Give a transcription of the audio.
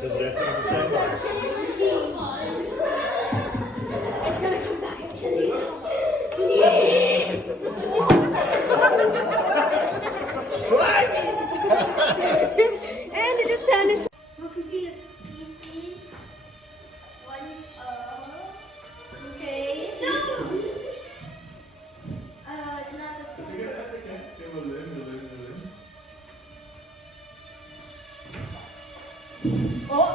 Does it actually understand why? It's gonna come back and kill you. Strike! And it just turned into. Look at these. You see? One. Okay. No! Not the. Sige, that's okay. Stay balloon. Oh!